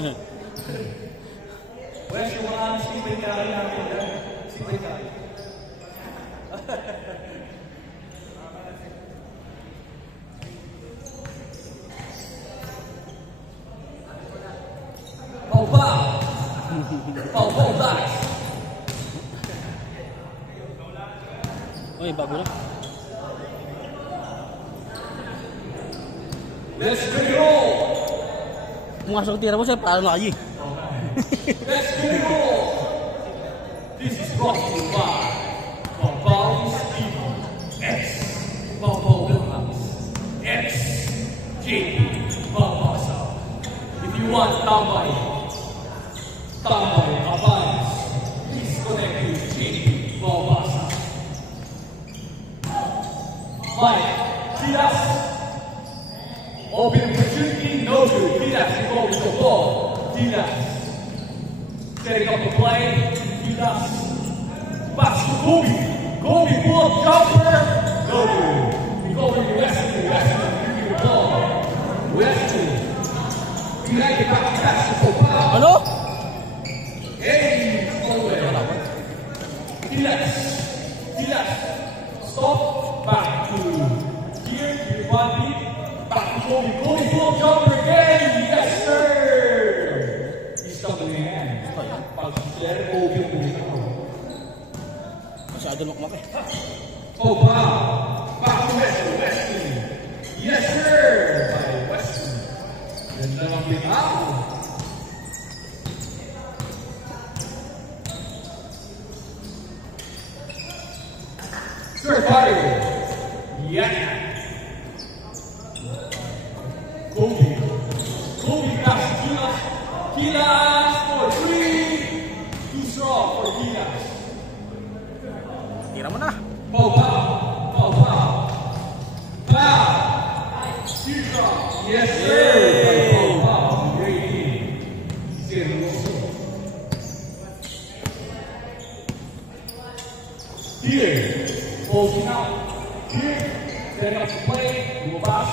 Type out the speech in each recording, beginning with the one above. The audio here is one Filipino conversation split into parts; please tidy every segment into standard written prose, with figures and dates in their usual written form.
Wes, yung mga sleeping carry natin yan. Sleeping carry. Pau guys. Uy, bago na. Let's go. Masuk tira mo siya, paano na kayo? Let's go. This is brought to you by Papa's People X Papa Williams X JP Papasa. If you want tambay Papas, please connect with JP Papasa. Mike, Tiras. Open opportunity, no good. Tiras, you go with the ball. Tiras. Setting up the play. Tiras. Pass to Kobe. Kobe, pull up jumper. No good. We go with Wesley. Wesley, give me the ball. Wesley. You like it, pass to Popao. Ano? Hey, away. Tiras. Tiras. Stop. Back to here. You want me? Back to Kobe. Kobe, pull up jumper again. Yes, sir. He's coming in. Pag-share, Kobe, Masyado nukmak eh. oh, wow. Back to Wesley. Wesley. Yes, sir. By Wesley. Ganda ng bitaw. Sir, fire. Yeah. Kobe. Kobe pass to Kilas. Kilas for 3. Too strong for Kilas. Tira mo na. Foul. Too strong. Yes, sir. Foul. Great. Serioso. Here. Closing out. Here. Setting up the play. Lumabas.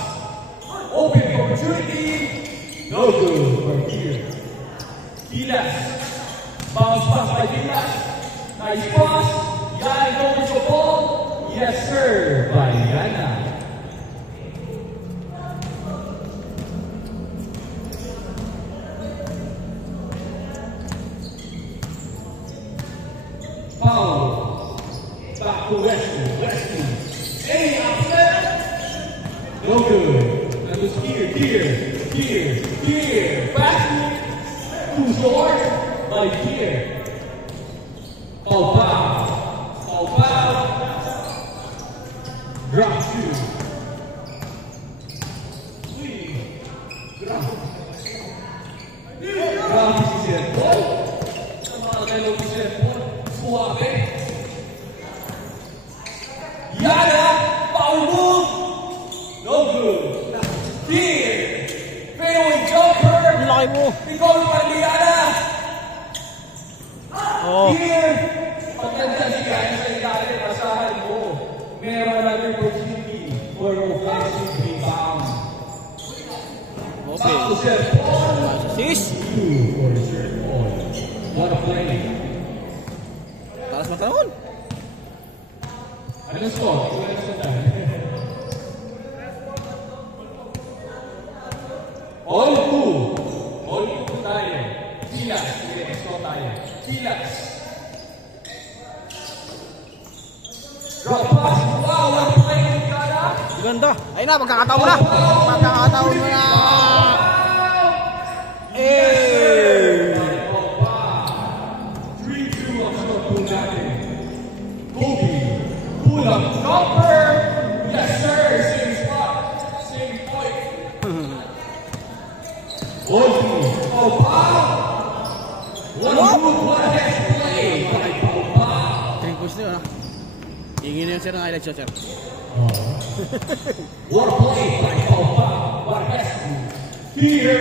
Open the opportunity. No good from here. Kilas. Bounce pass by Kilas. Nice pass. Yana goes with the ball. Yes, sir. By Yana. Foul. Back to Wesley. Wesley. Hey, upset. No good. That was here. Back. Too short. By here. Foul. Drop 2. 3. Drop. Drop si Serpol. Sama na kayo si Serpol. Suave. Yana. Foul move. No good. Here. Fadeaway jumper. Laki mo. Nicole Pandiana. Oh. Here. Pagkanda si Yana sa ilalim. Asahan mo. Meron natin opportunity for offensive rebound. Okay. Foul Serpol. Sis. 2 for Serpol. What a play. Talas matangon. Ano score? All two tayo. Kilas. Sige, score tayo. Kilas. Drop pass. Wow, what a play. Ganda. Ayun na, magkakataon mo na. Magkakataon mo na. Eh. 3-2 ang score po natin. Kobe. Pull up. Jumper. Yes, sir. Same spot. Same point. Kobe. Oh, wow. What a move. What a next play by Papa. 3 points na yun ha. Hingin na yun sir ng highlight shot sir. What a play by Papa. What a next move. Here.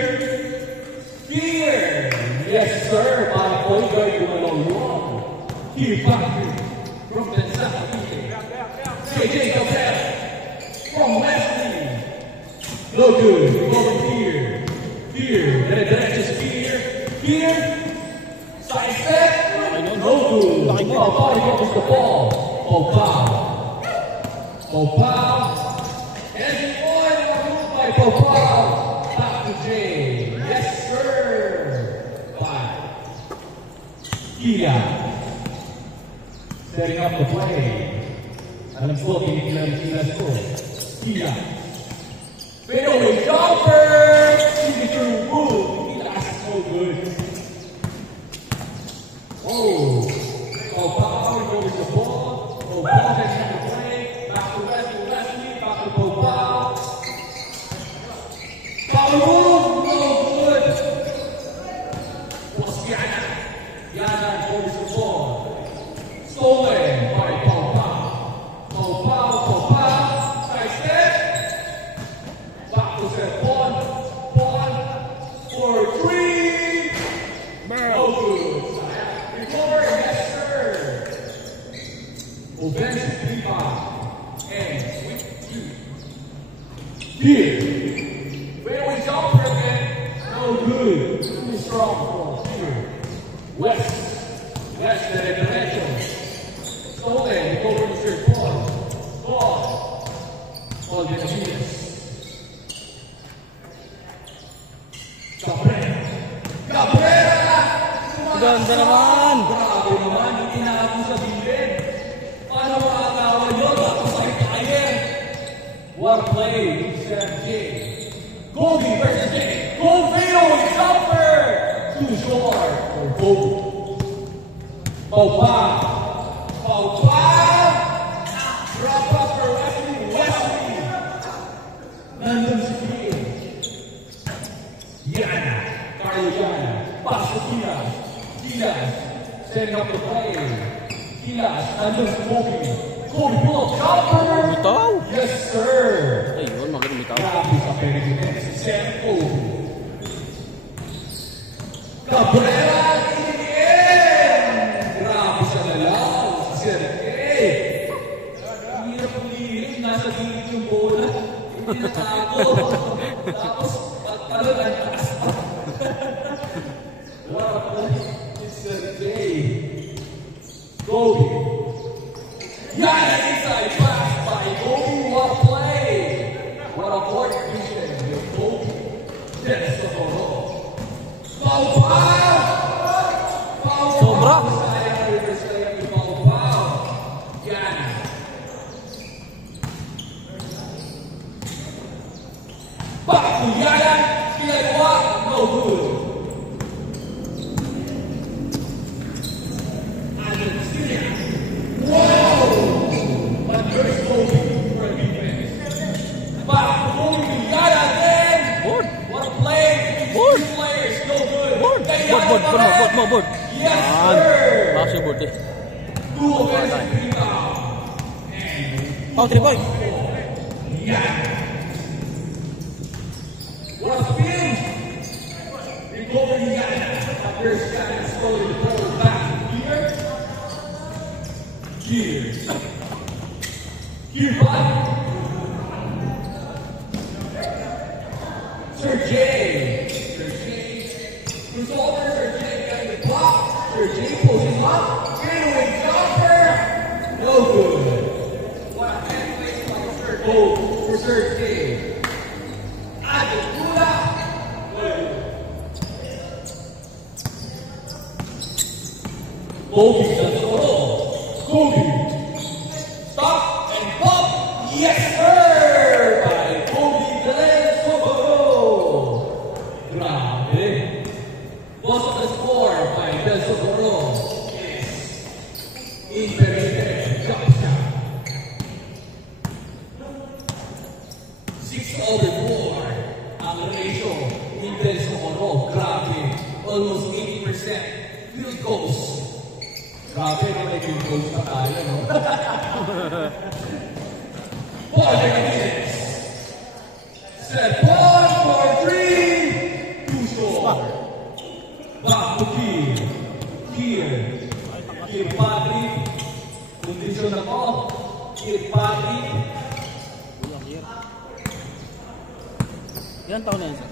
Yes, sir. My point guard went on wrong. Here, Factory. From the south. JJ Gobert. From Wesley. No good. Over here. Here. And then just here. good. Laki mo. Ball goes the ball. Popao. Popao. And the point by Popao. Back to Jay. Yes, sir. 5. Kia. Setting up the play. And I'm still getting Kia's score. Kia. Fadeaway jumper. Signature move. That's so good. Oh. Popao goes the ball. Popao takes the play. Back to Wesley. Back to Popao. Power move. No good. Was Yana. Yana goes the ball. Stolen by Popao. Popao. Side step. Back to set. One. For 3. No good. Recover. Yes, sir. Offensive rebound. And switch 2. Here. Fadeaway jumper again. No good. Too strong for here. West the direction. Stolen. Recover to third ball. Ball Benavides. Cabrera! Ganda naman. Grabe naman, hindi na ako sabihin. Paano makakawa yun? Tapos ay kaya. What a play, Sam J. Goldie versus J. Goldfield, jumper! Too short for Goldie. Popao. Drop up for Wesley. Nandun si Kiel. Yana. Carlo Yana. Pass to Kilas. Setting up the play. Kilas. Nandun si Kobe. Kobe pull up jumper. Bitaw. Yes, sir. Ayun, magaling bitaw. Grabe sa Pelican. Si Sam Kobe. Cabrera in the end. Grabe sa lalaw. Si Sergey. Hirap ang liit. Nasa gilid yung bola. Hindi natakot. Tapos, ano lang, taas pa. What a play. It's Sergey. Kobe. Yana inside pass by Kobe. What a play. What a court vision with Kobe. That's the ball. Popao. Sobra. Yana. Back to Yana. Ginagawa. No good. Wow! But there's Kobe for a defense. Back to Kobe to Yana again. Board. What a play. Board. Two players. No good. Board. Board. Yes, Yan. sir. Bakso board eh. Two offensive rebound. Oh, 3 point. Yana. What a spin. Recover Yana. There's Yana slowly to throw it back here. Here, bud. Sergey. Who's over? Sergey getting the block. Sergey pulls him up. Fadeaway jumper. No good. What a hand place by Sergey. For Sergey. Adekula. Kobe does it all. Kobe. Stop and pop. Yes, sir. By Kobe Del-Socorro. Grabe. Boss of the score by Del-Socorro is Imperative jump shot. 6/4 ang ratio ni Del-Socorro. Grabe. Almost 80% field goals. Grabe na may field goals na tayo, no? Ball Benavides. Set one for 3. Too short. Back to Kier Patrick. Kondisyon na ko. Kier Patrick. Ilan taon na yun, sir?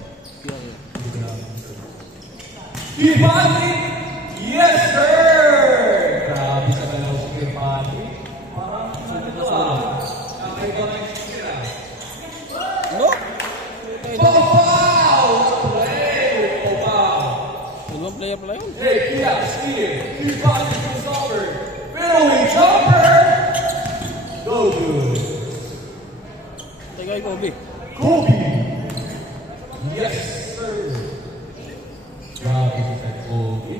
Kier Patrick. Yes, sir. good. Teka, Kobe. Kobe. Yes, sir. Grabe si Kobe.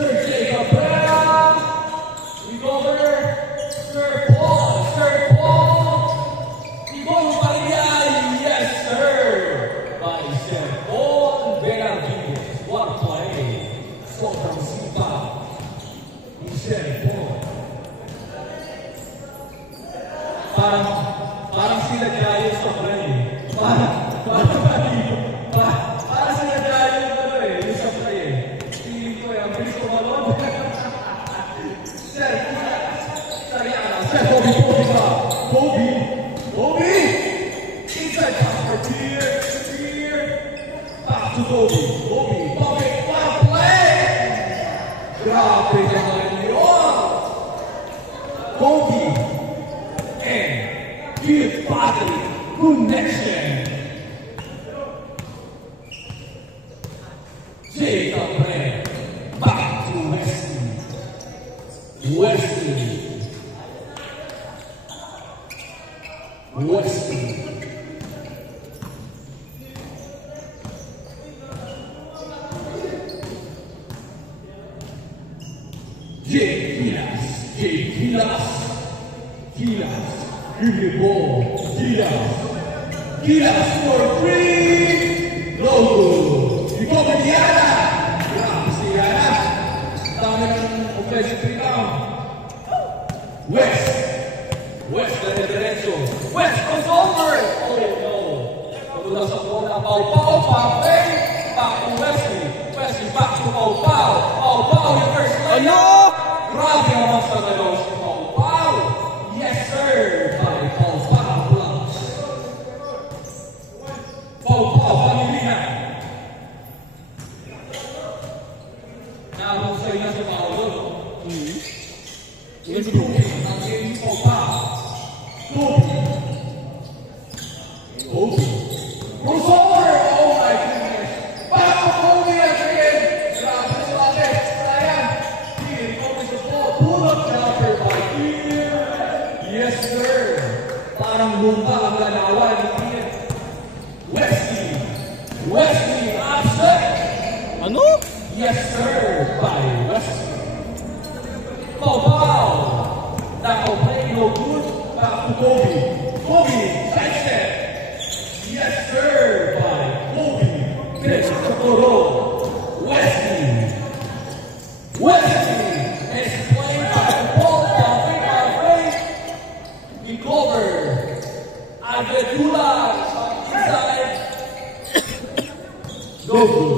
Sir Jacob Brown. We go over. Sir Paul. We go over. Yes, sir. By Sir Paul Benavides. What a play. Sobrang sipa. Ni Sir Paul. Parang sila Jayo sa play. Parang sila Jayo yung sa play. Feeling ko ang bilis ko malon. Sir, Kobe! Inside cover, here. Back to Kobe, bumping, wow, play! Grabe naman yun! Kobe and good body connection. Jacob Brown, back to Wesley. Jake Gilas, give me the ball, Gilas for three, no good. You go with Diana. Grabe si Diana. Dami ng offensive rebound. West na diretso. West goes over. Oh no. Pagula sa bola, Pau, back to Wesley. Back to Pau, yung first layup. Grabe naman sa galaw si Pau. Yes sir. By Pau blocks. Pau, pamilihan. Nahusay na sa Pau doon. Yes, ang game Pau. Kobe. Goes over. Oh my goodness. Back to Kobe again. Grabe sa atin. Sayang. Here comes the ball. Pull-up jumper by here. Yes, sir. Parang lumba ang galawan ni Ian. Wesley. Upset. Ano? Yes, sir. By Wesley. Pau. Now play no good. Back to Kobe, side step. Yes, sir, by Kobe. Finish Kokoro. Wesley is playing by the ball, bumping our way. We cover. Abedula inside. No good.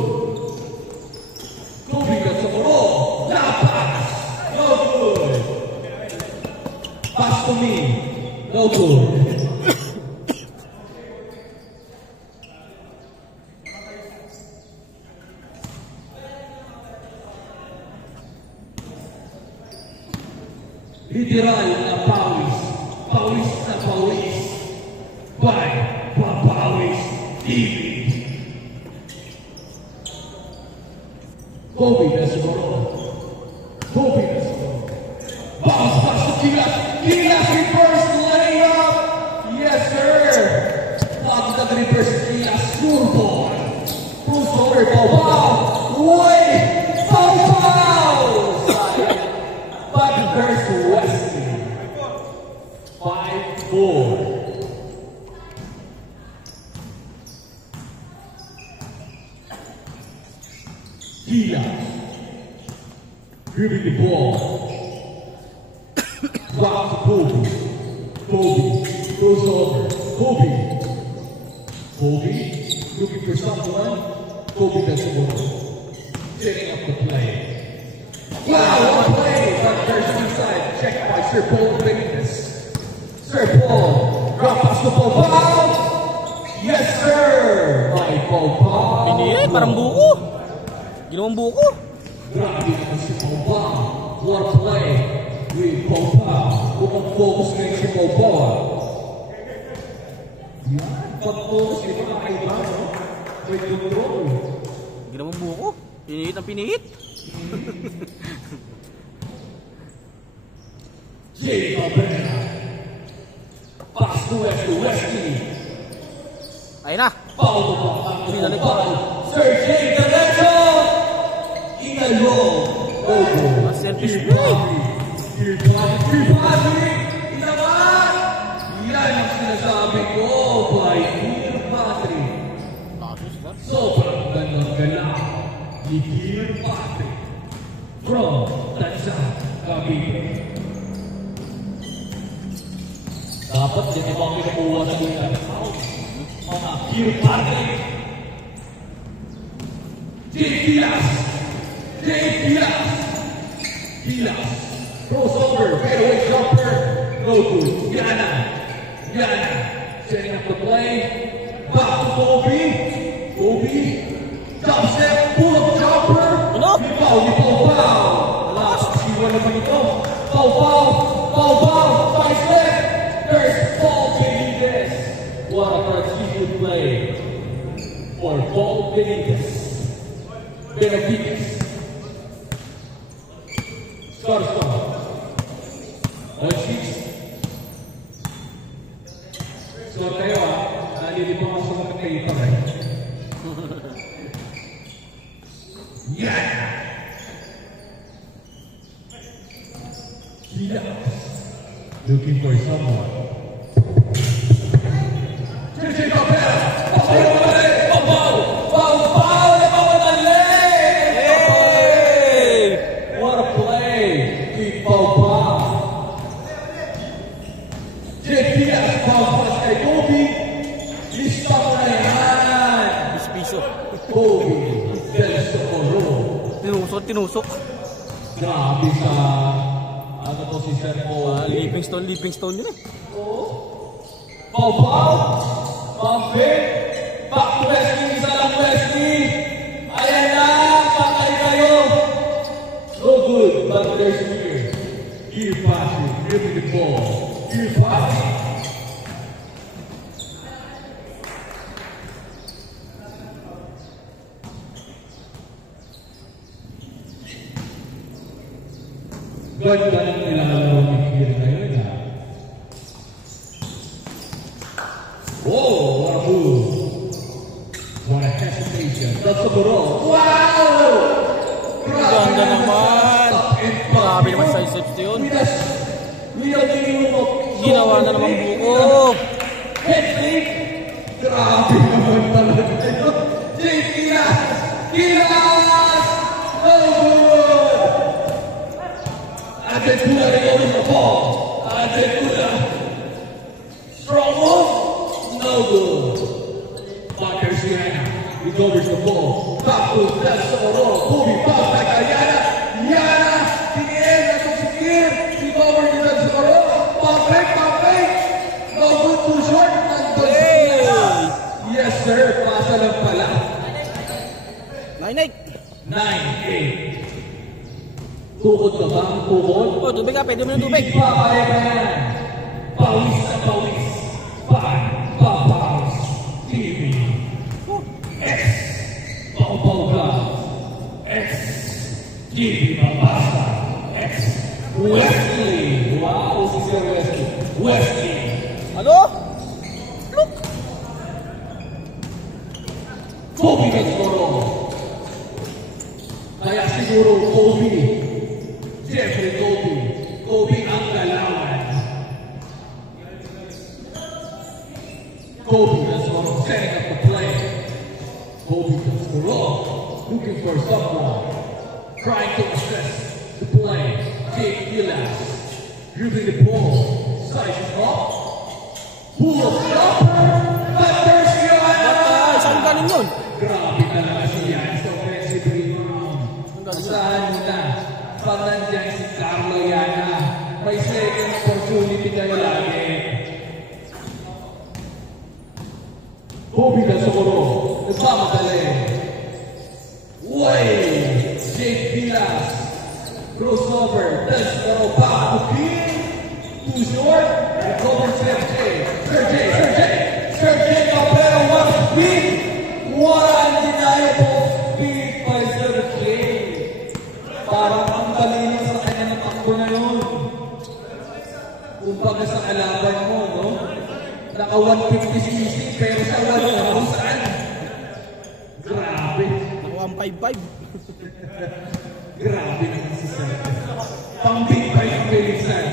Kobe gets the ball. Now pass. No good. Pass to me. No good. Literal na pawis. Pawis TV. Kobe na siguro. Bounce pass to Gilas reverse layup. Yes, sir. Bago na reverse Gilas. Pure ball. Push over. Pau. Wait. Pau. Back verse Wesley. 5-4. Gilas. Gripping the ball. Back to Kobe. Goes over. Kobe. Looking for someone. Kobe does the ball. Setting up the play. Wow, what a play! But there's inside. Checked by Sir Paul Benavides. Sir Paul. Drop pass to Pau. Yes, sir! By Pau. Hindi parang buko. Ginawang buko. Grabe naman si Pau. What a play with Pau. Great control. Hindi naman buko. Pinihit ang pinihit. Jay Cabrera. Pass to Wesley. Ayun na. Foul to foul. Sergey Derecho. Inayo. Over. Selfish play. Here Patrick. Inaman. Yan ang sinasabi ko by Here Patrick. Sobrang ganda ni Here Patrick. From Tansa, Cavite. Dapat din ibang pinakuha na doon ang foul. Mga Here Patrick. Gilas. Crossover. Fadeaway jumper. No good. Yana. Setting up the play. Back to Kobe. Jump step. Pull up jumper. Ano? Foul. Alas. Siwa naman ito. Foul. 5 step. There's Paul Benitez. What a precision play for Paul Benitez. Score. Oshis. Score tayo nalilipang ako sa mga paper Yan! Looking for someone. Tinusok. Grabe sa ano to si Sir Paul. Living stone yun eh. Foul. Back to Wesley. Isa lang Wesley. Ayan na. Patay kayo. So good. But there's Here Patrick. Give me the ball. Here Patrick. Ganda ng nilalaro ni Here ngayon ha. What a move. What a hesitation. That's the ball. Wow! Ganda naman. Grabe naman sa isip yun. Ginawa na naman buko. Headflip. Grabe naman talaga ito. Gilas! No good! Argentina recovers the ball. Argentina. Strong move. No good. Parker Siena recovers the ball. Back to Tesoro. Kobe pass back to Yana. Tinienda to secure. Recovers to Tesoro. Pump fake. No good, too short. Yes sir. Pasa lang pala. 9-8. 9-8. Tukod ka ba? Tukod? Oh, tubig ka. Pwede mo ng tubig. Papaya ka yan. Pawis na pawis. Pawis. TV. X. Pau ka. X. TV. Mabasa. X. Wesley. Wow, si Sir Wesley. Ano? Look. Kobe na siguro. Kaya siguro Kobe. Jeffrey Kobe ang galawan. Kobe does not setting up the play. Kobe does the wrong. Looking for someone. Trying to assess the play. Jake Gilas. Using the ball. Sizes up. Pull up jumper. But there's Yana. Saan galing yun? Grabe talaga siya sa offensive rebound. Saan na? Pag nandiyan si Carlo Yana, may second opportunity kayo lagi. Kobe na siguro. Nagmamadali. Jake Gilas. Crossover. Descaro back to King. Too short. Recover Sergey Cabrera. What a Kumbaga sa kalaban mo, no? Naka 150cc pero sa 1,000. Grabe. Naka 155. Grabe naman si Sergey. Pang-big fight ang bilisan.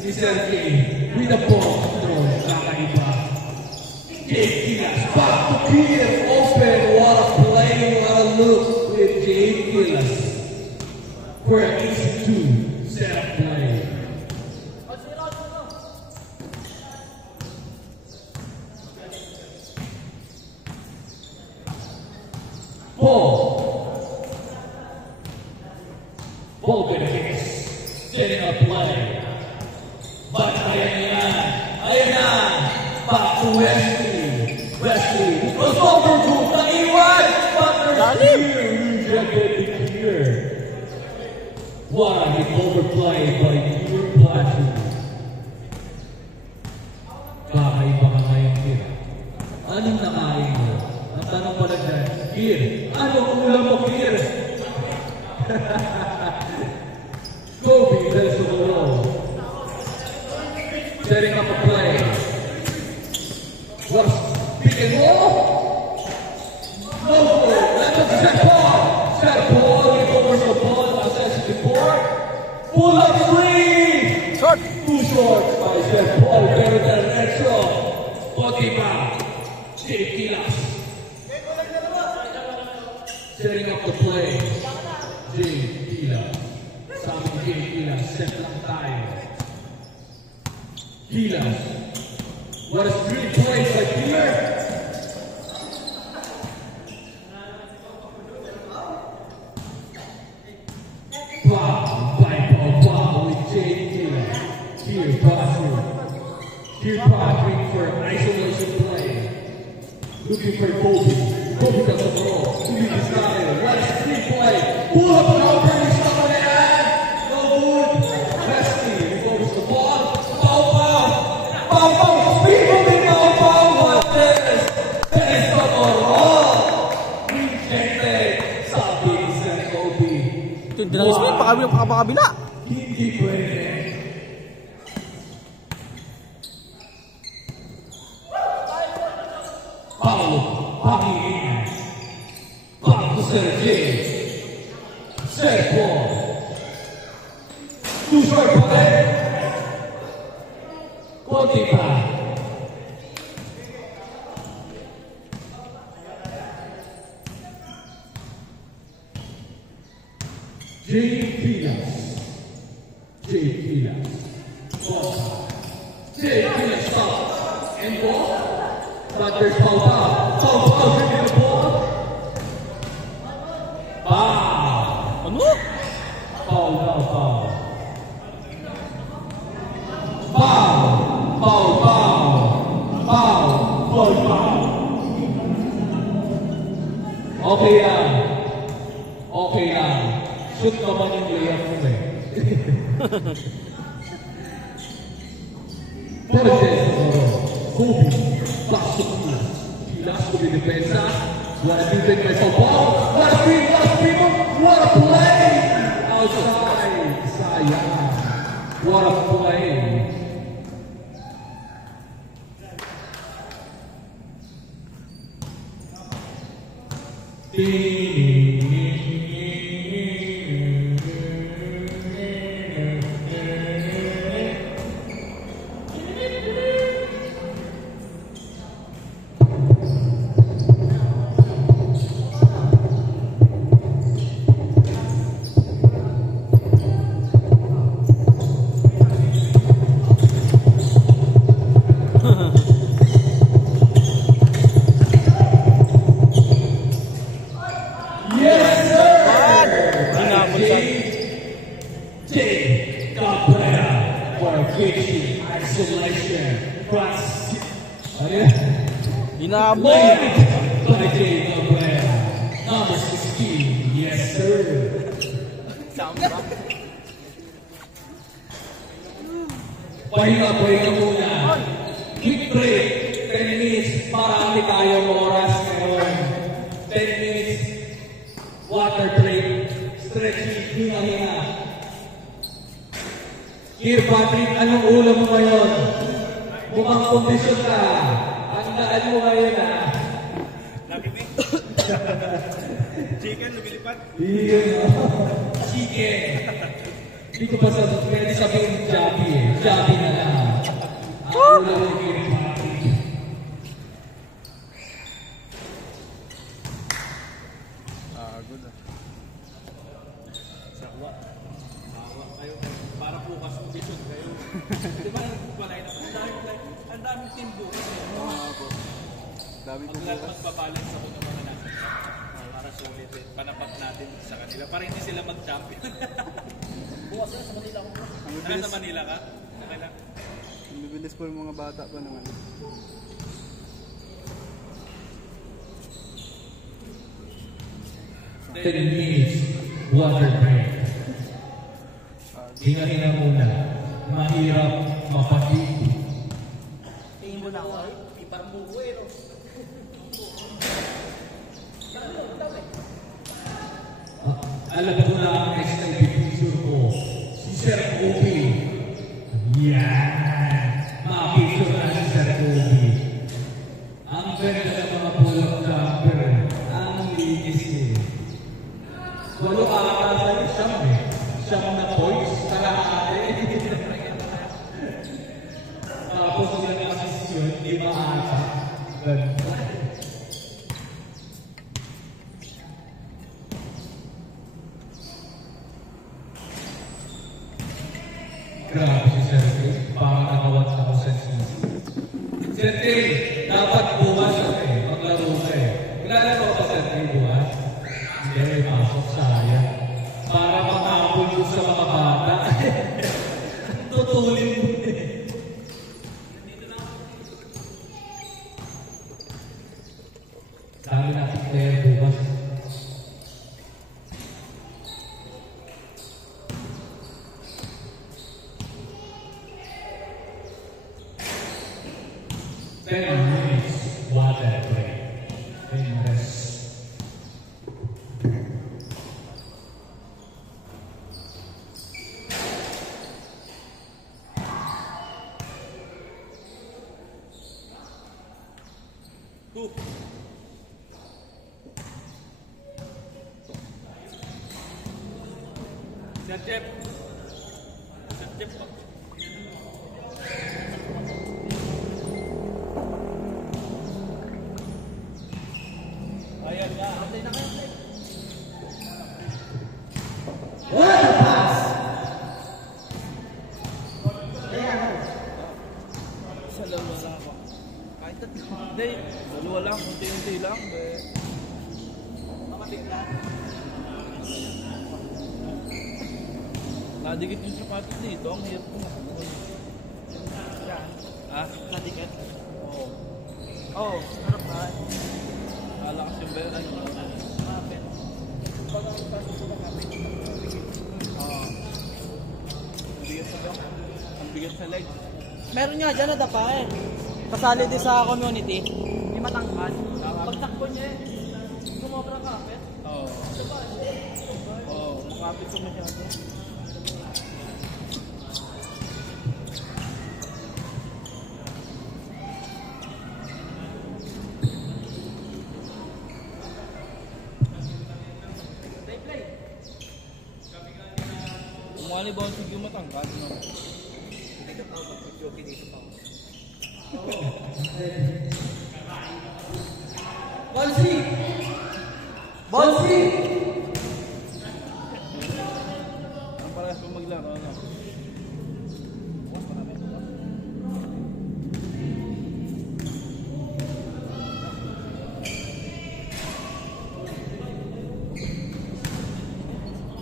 Si Sergey with the ball control. Kakaiba. Jake Gilas back to clear. Open. What a play. What a look with Jake Gilas. For an easy 2 set up play. Ball benefits. Setting up play. But ayan na. Back to Wesley. Wesley. Goes over to Taiwan. But there's rejected here. What an overplay by Pure Plateau. Kakaiba ka ngayon, Kir. Anong nakain mo? Ang tanong pala dyan, Kir, anong ulam mo, Kir? Kobe does the roll. Setting up a play. What a pick and roll. No goal. That's a set ball. Set ball. He covers the ball. As I said before. Pull up three. Short. 2 shorts by set ball. Better than an extra. Pokemon. Jake Gilas. Setting up the play. Jake Gilas. Sabi ni Jake Gilas, set lang tayo. Gilas. What a street play right here. Wow, with Jake Gilas. Here, Patrick for isolation play. Looking for Kobe. Kobe does the ball. Kobe is not there. What a street play. Pull up an over. Dinang-spin, pakabila. Hindi pwede. Paulo, pangingin. Back to Sergey. Set ball. 2 short play. Konti pa. Jake Gilas. Ball. Jake Gilas stop. And ball. But there's foul. Bringing the ball. Ano? Foul. Okay lang. Shoot naman yung layup mo eh. Portes, Kobe, back to Gilas. Gilas to the defensa. What a defense by Sobal. What a screen, what a play! Outside, sayang. What a play. Hinabol. Number 16, yes sir. Pahinga muna. Quick break. 10 minutes. Marami tayong oras ngayon. 10 minutes. Water break. Stretching. Hinga. Dear Patrick, anong ulam mo ngayon? Mukhang kondisyon ka. Tandaan mo ngayon ha. Chicken, lumilipad. Chicken. Hindi ko pa pwede sabihin Jabi eh. Jabi na lang. Ang ulam mo Dear Patrick. Good ah. Sawa kayo. Para bukas kondisyon kayo. Di ba nagpalay na? Ang daming team doon. Maglahat magpabalance ako ng mga natin. Para solid eh. Panapat natin sa kanila. Para hindi sila mag-champion. Bukas na sa Manila ako. Sa Manila ka? Okay lang. Bibilis po yung mga bata pa naman. Minutes, water break. Hinga-hinga muna. Mahirap mapatid. Tingin mo na ako. Parang buhay, no? Alam ko na ang next na i-picture ko. Si Sir Kobe. Yan! Ma-picture na si Sir Kobe. Ang ganda ng mga pull-up jumper. Ang linis eh. Walo ata sa'yo siyam eh. Siyam na points. Kalahati. Tapos yung assist yun, di maata. Ganda. Grabe si Sir Tay. Parang nakawat ako sa CC. Sir Tay, dapat bukas eh. Maglaro ka eh. Maglalaro ka Sir Tay bukas? Hindi, pasok sayang. Para makapul yun sa mga bata. Tutulin mo eh. Sabi natin player bukas. Minutes, water break. 10 rest. Sir Jeff. Sir Jeff po. Ayan nga. Antay na kayo. What a pass! Sa dalawa lang ako. Kahit hindi. Dalawa lang. Unti-unti lang. Makatigla. Nadikit yung sapatos dito. Ang hirap ko. Yan. Ah? Nadikit? Oo. Oo. Sarap ba? Nalakas yung bera. Mapit. Pag ang pasok sa kapit. Oo. Ang bigat sa bak. Ang bigat sa leg. Meron nga dyan na dapa eh. Kasali din sa community. Hindi matangkad. Pag takbo niya eh. Sumobra kapit. Oo. Oo. Makapit sa masyado. Umali ba ang sige matangkad? No? Bonsi! Bonsi! Ang parehas pa maglaro, ano?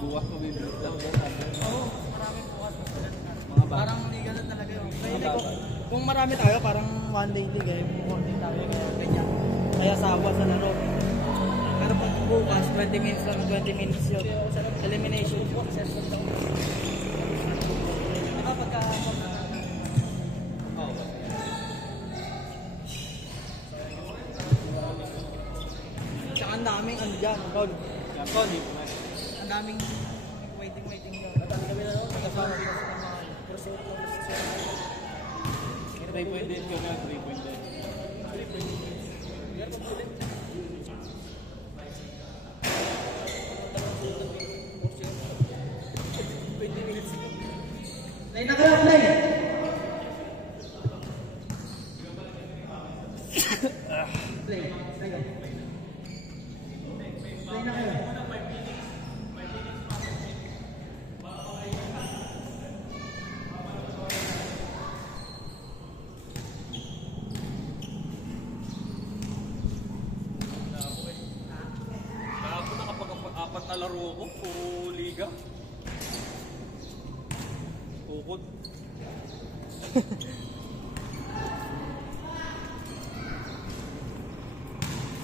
Bukas mo bibigyan. Oo, maraming bukas. Mga bata. Parang hindi ganun talaga yun. Kung marami tayo, parang one day league eh. Morning tayo, kaya ganyan. Kaya sawa sa laro. Pero pag bukas, 20 minutes lang, 20 minutes yun. Elimination. Diba pagka... Tsaka ang daming ano dyan, Paul. Ang daming waiting dyan. Kasama dito sa mga 3-point din ko na, 3-point din. Play na kayo, play! Play, kayo. Play na kayo. Kahapon nakapag-apat na laro ko, puro liga. Tukod.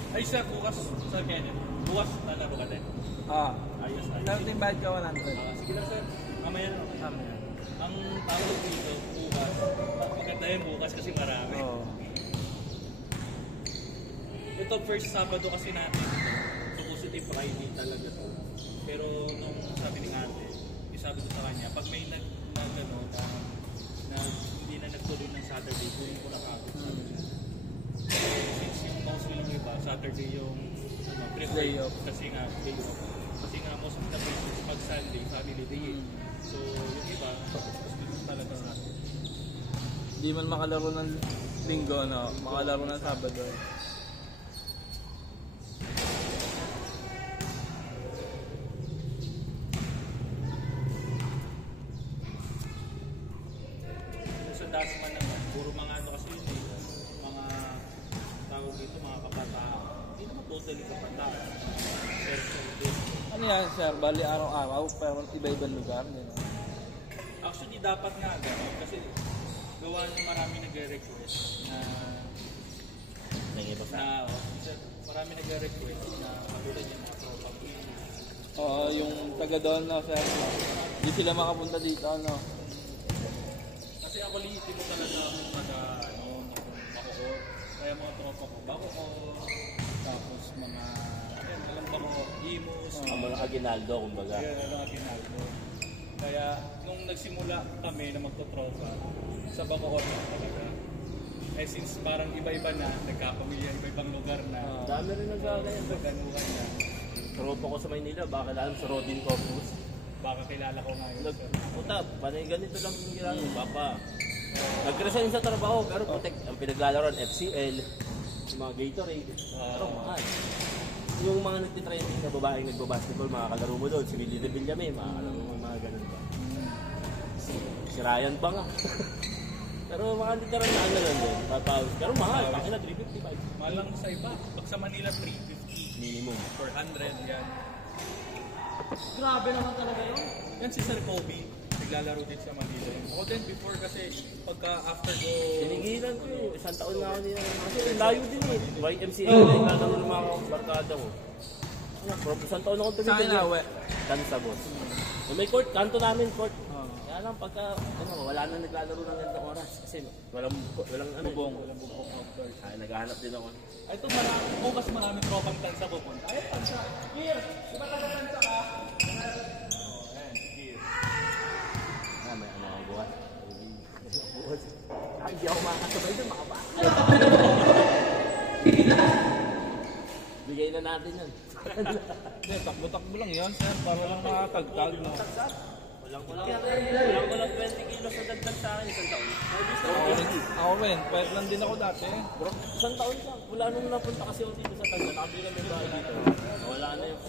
Ay sir, bukas sa Kenya. Bukas lalaro ka din. Ayos. Starting bad ka 100. Sige lang sir, mamaya na. Ang tawag dito, bukas. Maganda yun bukas kasi marami. Oo. Ito first Sabado kasi natin. Supposedly Friday talaga to. Pero nung sabi ni ate, isabi ko sa kanya, pag may na hindi na nagtuloy ng Saturday, tuloy ko lang agad. Since yung mostly ng iba, Saturday yung Day off. Kasi nga, day off. Kasi nga most of the places, pag Sunday, family day. So yung iba, gusto talaga sa Hindi man makalaro ng linggo, no? Makalaro ng Sabado. sa Dasman naman, puro mga ano kasi yun eh, mga tawag dito, mga kabataan. Hindi naman totally kabataan. Pero Ano yan, sir? Bali araw-araw, pero iba-ibang lugar, gano'n. actually dapat nga gano'n kasi gawa ng marami nagre-request na marami nagre-request na katulad yung mga tropa ko. Oo, yung taga doon, no, sir? Hindi sila makapunta dito, no? Kasi ako liitin mo talaga akong taga Bacoor. Kaya mga tropa ko, Bacoor, tapos mga, alam Bacoor, Imus, Mga aginaldo, kumbaga. kaya mga Ginaldo. Kaya nung nagsimula kami na magtotropa, sa Bacoor na talaga. Eh since parang iba-iba na, nagkapamilya, iba-ibang lugar na, Dami rin nagkagayan. nagkanuhan na, Tropa ko sa Maynila, baka alam sa Rodin Corpus. baka kilala ko ngayon. Puta, panay ganito lang yung ginagawa. Papa. Nag-resign sa trabaho, pero ang pinaglalaroan, FCL, yung mga Gatorade. Pero mahal. Yung mga nagtitraining na babaeng nagbabasketball, makakalaro mo doon. Si Willie de Villame, makakalaro mo mga ganun ba. Si Ryan ba nga? Pero mga literal na ano lang din. Pero mahal, bakit na 355? Malang sa iba, pag sa Manila 350, Minimum. 400 yan. Grabe naman talaga yun. Yan si Sir Kobe, naglalaro din sa Manila. Ako din before kasi pagka after go, Pinigilan ko eh. Isang taon na ako nila. Kasi layo din eh. YMCA na yung lalaro ng mga barkada ko. Isang taon ako Saan tumigil. na, we? Kansa boss. May court, kanto namin court. Kaya lang pagka, wala na naglalaro ng ganitong oras. Kasi walang ano. Bubong. Ay, naghahanap din ako. ay ito bukas maraming tropang tansa pupunta. Ay, tansa. Here, di ba taga-tansa ka? Oh, ayan, here. May ano ako bukas. Bukas. Ay, hindi ako makakasabay doon, mga bata. Bigay na natin yan. Hindi, takbo-takbo lang yan, sir. Para lang makatagtag, no? Walang 20 kilos na dagdag sa akin isang taon. Ako rin, pwede lang din ako dati. Bro, isang taon lang. Wala nung napunta kasi ako dito sa Tanda. Nakabila may bahay dito. Wala na yun.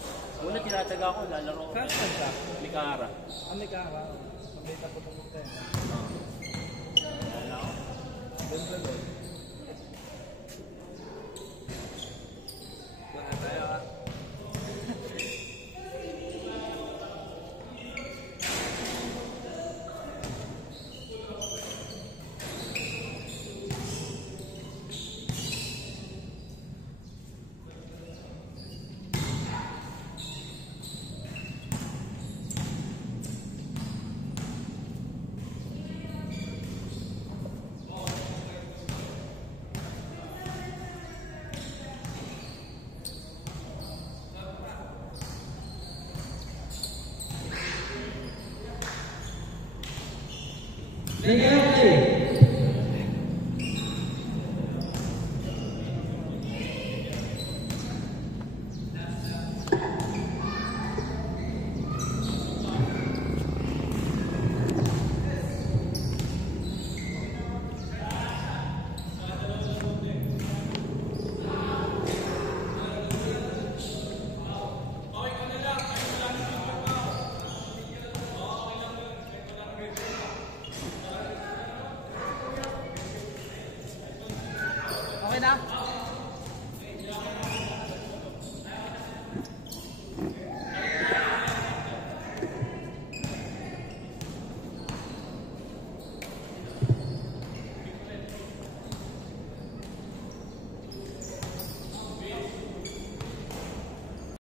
Una tinataga ako, lalaro ako. Saan ka? Likara. Ano ka? Pagkita ko pumunta eh. Wala ako. Bakit tayo ka? Play kayo, play. na.